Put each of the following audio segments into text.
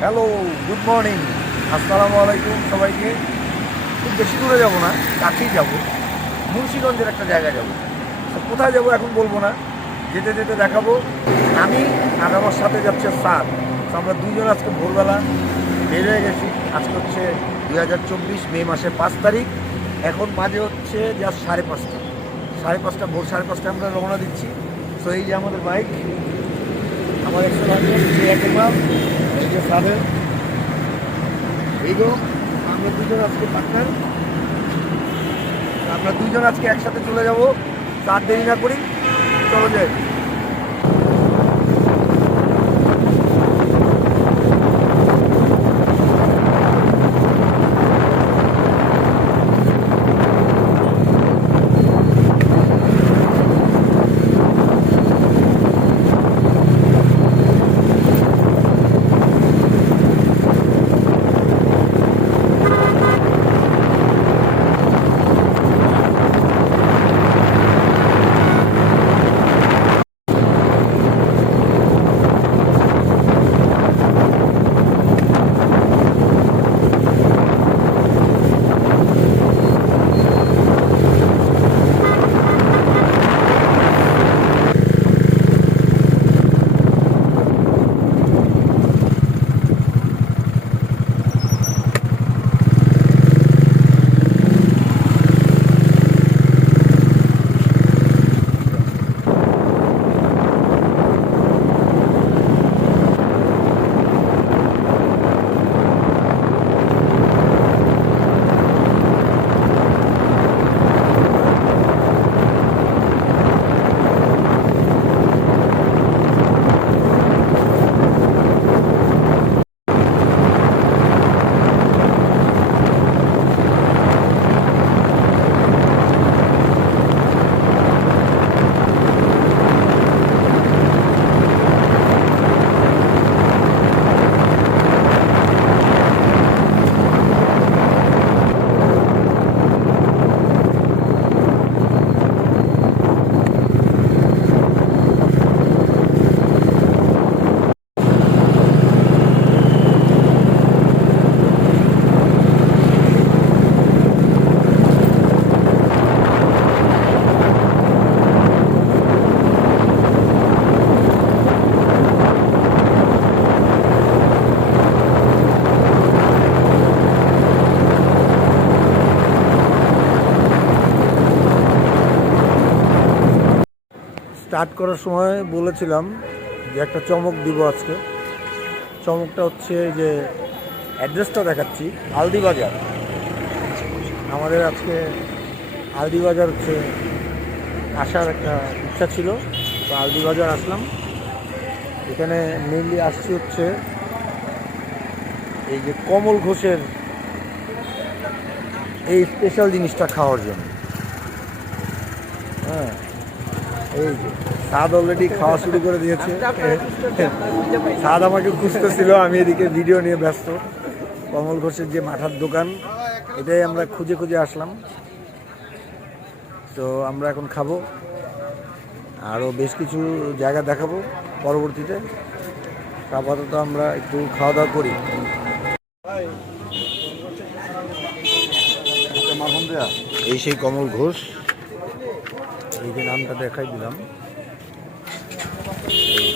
Hello good morning আসসালামু আলাইকুম সবাইকে। খুব বেশি দূরে যাব না, কাছেই যাব। মুন্সিগঞ্জের একটা জায়গায় যাব। তো কোথায় যাব এখন বলব না। যেতে যেতে দেখাবো। আমি আর আমার সাথে যাচ্ছে স্যার। তো আমরা দুজন আজকে ভোরবেলা বের হয়ে গেছি। আজকে হচ্ছে দুই হাজার চব্বিশ মে মাসের পাঁচ তারিখ। এখন বাজে হচ্ছে জাস্ট সাড়ে পাঁচটা। সাড়ে পাঁচটা, ভোর সাড়ে পাঁচটা আমরা রওনা দিচ্ছি। তো এই যে আমাদের বাইক আমার একশো লাগবে ইমাম এই যে আমরা দুজন আজকে পাঠান আমরা দুজন আজকে একসাথে চলে যাব। তার দেরি না করি, চলো যাই। স্টার্ট করার সময় বলেছিলাম যে একটা চমক দিব আজকে। চমকটা হচ্ছে যে অ্যাড্রেসটা দেখাচ্ছি আলদি বাজার আমাদের আজকে আলদি বাজার হচ্ছে আসার একটা ইচ্ছা ছিল, তো আলদি বাজার আসলাম। এখানে মেনলি আসছি হচ্ছে এই যে কমল ঘোষের এই স্পেশাল জিনিসটা খাওয়ার জন্য। হ্যাঁ এই যে। সাদ অলরেডি খাওয়া শুরু করে দিয়েছে। সাদ আমাকে খুঁজতেছিল আমি এদিকে ভিডিও নিয়ে ব্যস্ত। কমল ঘোষের যে মাঠার দোকান এটাই আমরা খুঁজে খুঁজে আসলাম। তো আমরা এখন খাব। আরও বেশ কিছু জায়গা দেখাবো পরবর্তীতে। আপাতত আমরা একটু খাওয়া দাওয়া করি। এই সেই কমল ঘোষ। এই যে নামটা দেখাই দিলাম।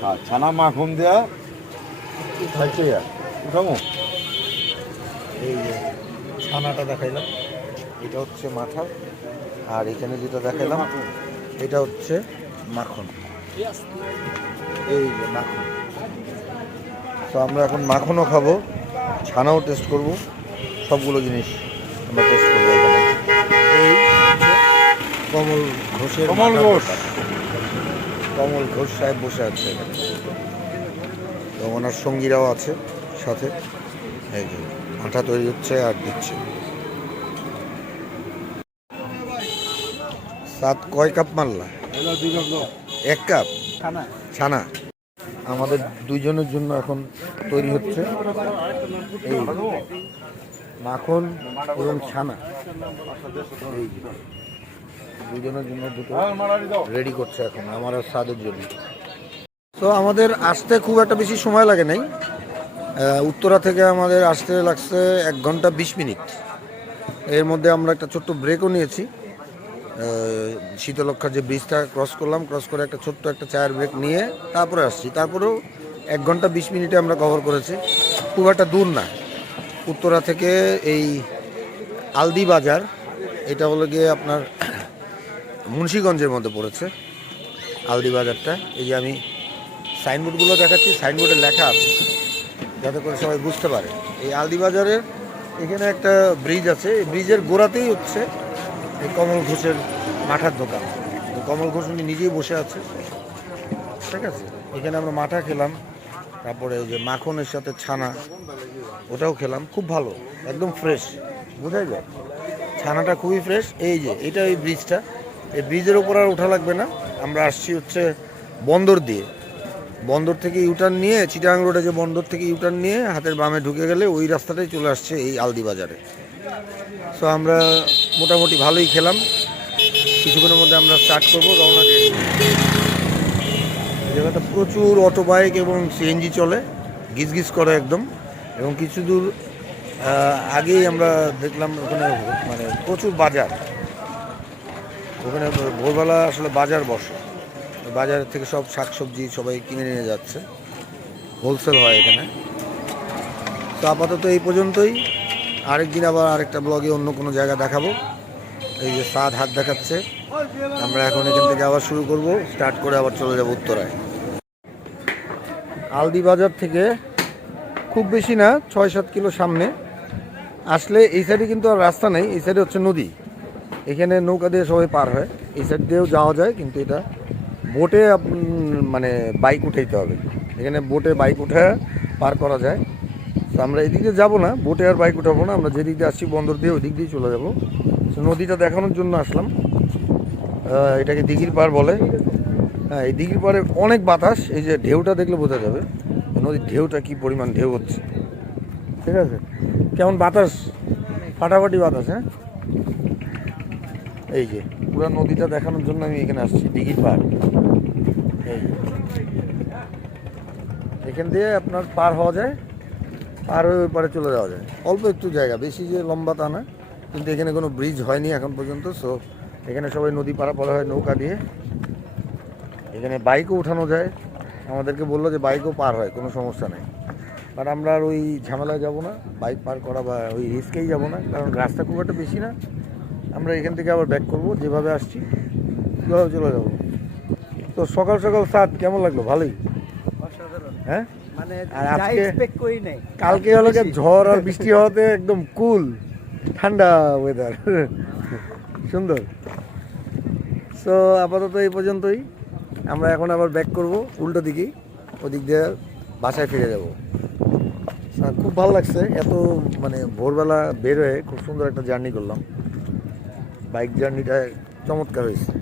হ্যাঁ ছানা মাখন দেয়া? খাইছে উঠামো। এই ছানাটা দেখাইলাম এটা হচ্ছে মাথা আর এখানে যেটা দেখাইলাম এটা হচ্ছে মাখন। এই যে মাখন। তো আমরা এখন মাখনও খাব ছানাও টেস্ট করব সবগুলো জিনিস আমরা টেস্ট করব এখানে। এই কমল ঘোষের কমল ঘোষ। কমল ঘোষ সাহেব বসে আছে এখানে। তো ওনার সঙ্গীরাও আছে সাথে। এই যে আঠা তৈরি হচ্ছে আর দিচ্ছে। সাত কয় কাপ মারলা? এক কাপ? ছানা। আমাদের দুইজনের জন্য এখন তৈরি হচ্ছে এই মাখন এবং ছানা। এই। দুজনের জন্য দুটো রেডি করছে এখন আমার আর স্বাদের জন্য। তো আমাদের আসতে খুব একটা বেশি সময় লাগে নাই। উত্তরা থেকে আমাদের আসতে লাগছে এক ঘণ্টা বিশ মিনিট। এর মধ্যে আমরা একটা ছোট্ট ব্রেকও নিয়েছি। শীতলক্ষার যে ব্রিজটা ক্রস করলাম ক্রস করে একটা ছোট্ট একটা চায়ের ব্রেক নিয়ে তারপরে আসছি। তারপরেও এক ঘণ্টা বিশ মিনিটে আমরা কভার করেছি। খুব একটা দূর না। উত্তরা থেকে এই আলদি বাজার এটা হলো গিয়ে আপনার মুন্সীগঞ্জের মধ্যে পড়েছে আলদি বাজারটা। এই যে আমি সাইনবোর্ডগুলো দেখাচ্ছি, সাইনবোর্ডে লেখা আছে, যাতে করে সবাই বুঝতে পারে। এই আলদি বাজারের এখানে একটা ব্রিজ আছে, এই ব্রিজের গোড়াতেই হচ্ছে এই কমল ঘোষের মাঠার দোকান। কমল ঘোষ উনি নিজেই বসে আছে। ঠিক আছে? এখানে আমরা মাঠা খেলাম, তারপরে ওই যে মাখনের সাথে ছানা, ওটাও খেলাম, খুব ভালো, একদম ফ্রেশ বোঝাই যায়? ছানাটা খুবই ফ্রেশ এই যে, এটা ওই ব্রিজটা। এই ব্রিজের ওপর আর ওঠা লাগবে না। আমরা আসছি হচ্ছে বন্দর দিয়ে। বন্দর থেকে ইউটার্ন নিয়ে চিটাং রোডে যে বন্দর থেকে ইউটার্ন নিয়ে হাতের বামে ঢুকে গেলে ওই রাস্তাটাই চলে আসছে এই আলদি বাজারে। সো আমরা মোটামুটি ভালোই খেলাম। কিছুক্ষণের মধ্যে আমরা স্টার্ট করব, রওনা দিয়ে জায়গাটা প্রচুর অটো বাইক এবং সিএনজি চলে গিজ গিজ করে একদম। এবং কিছু দূর আগেই আমরা দেখলাম ওখানে মানে প্রচুর বাজার। ওখানে ভোরবেলা আসলে বাজার বসে। বাজার থেকে সব শাকসবজি সবাই কিনে নিয়ে যাচ্ছে। হোলসেল হয় এখানে। তো আপাতত এই পর্যন্তই। আরেকদিন আবার আরেকটা ব্লগে অন্য কোনো জায়গা দেখাবো। এই যে সাদ হাত দেখাচ্ছে। আমরা এখন এখান থেকে আবার শুরু করব। স্টার্ট করে আবার চলে যাব উত্তরায়। আলদি বাজার থেকে খুব বেশি না, ছয় সাত কিলো সামনে। আসলে এই সাইডে কিন্তু আর রাস্তা নেই, এই সাইডে হচ্ছে নদী। এখানে নৌকা দিয়ে সবাই পার হয়। এই সাইড দিয়েও যাওয়া যায়, কিন্তু এটা বোটে মানে বাইক উঠাইতে হবে। এখানে বোটে বাইক উঠে পার করা যায়। তো আমরা এদিকে যাব না বোটে আর বাইক উঠাবো না। আমরা যেদিক দিয়ে আসছি বন্দর দিয়ে ওই দিক দিয়ে চলে যাব। নদীটা দেখানোর জন্য আসলাম। এটাকে দিঘির পার বলে। হ্যাঁ এই দিঘির পাড়ে অনেক বাতাস। এই যে ঢেউটা দেখলে বোঝা যাবে নদীর ঢেউটা কি পরিমাণ ঢেউ হচ্ছে। ঠিক আছে? কেমন বাতাস? ফাটাফাটি বাতাস হ্যাঁ? এই যে, পুরো নদীটা দেখানোর জন্য আমি এখানে আসছি দিঘির পাড় এই এখান দিয়ে আপনার পার হওয়া যায়, পার হয়ে পারে চলে যাওয়া যায়। অল্প একটু জায়গা, বেশি যে লম্বা তা না, কিন্তু এখানে কোনো ব্রিজ হয়নি এখন পর্যন্ত সো এখানে সবাই নদী পারাপার হয় নৌকা দিয়ে। এখানে বাইকও উঠানো যায়। আমাদেরকে বলল যে বাইকও পার হয়, কোনো সমস্যা নেই। বাট আমরা আর ওই ঝামেলায় যাব না বাইক পার করা বা ওই রিস্কেই যাব না, কারণ রাস্তা খুব একটা বেশি না। আমরা এখান থেকে আবার ব্যাক করব যেভাবে আসছি কীভাবে চলে যাব। তো সকাল সকাল সাত কেমন লাগল? ভালোই? হ্যাঁ? মানে কালকে হলো ঝড় আর বৃষ্টি হওয়াতে একদম কুল ঠান্ডা ওয়েদার সুন্দর। সো আপাতত এই পর্যন্তই। আমরা এখন আবার ব্যাক করব উল্টো দিকেই। ওদিক দিয়ে বাসায় ফিরে যাব। খুব ভালো লাগছে। এত মানে ভোরবেলা বের হয়ে খুব সুন্দর একটা জার্নি করলাম। বাইক জার্নিটা চমৎকার হয়েছে।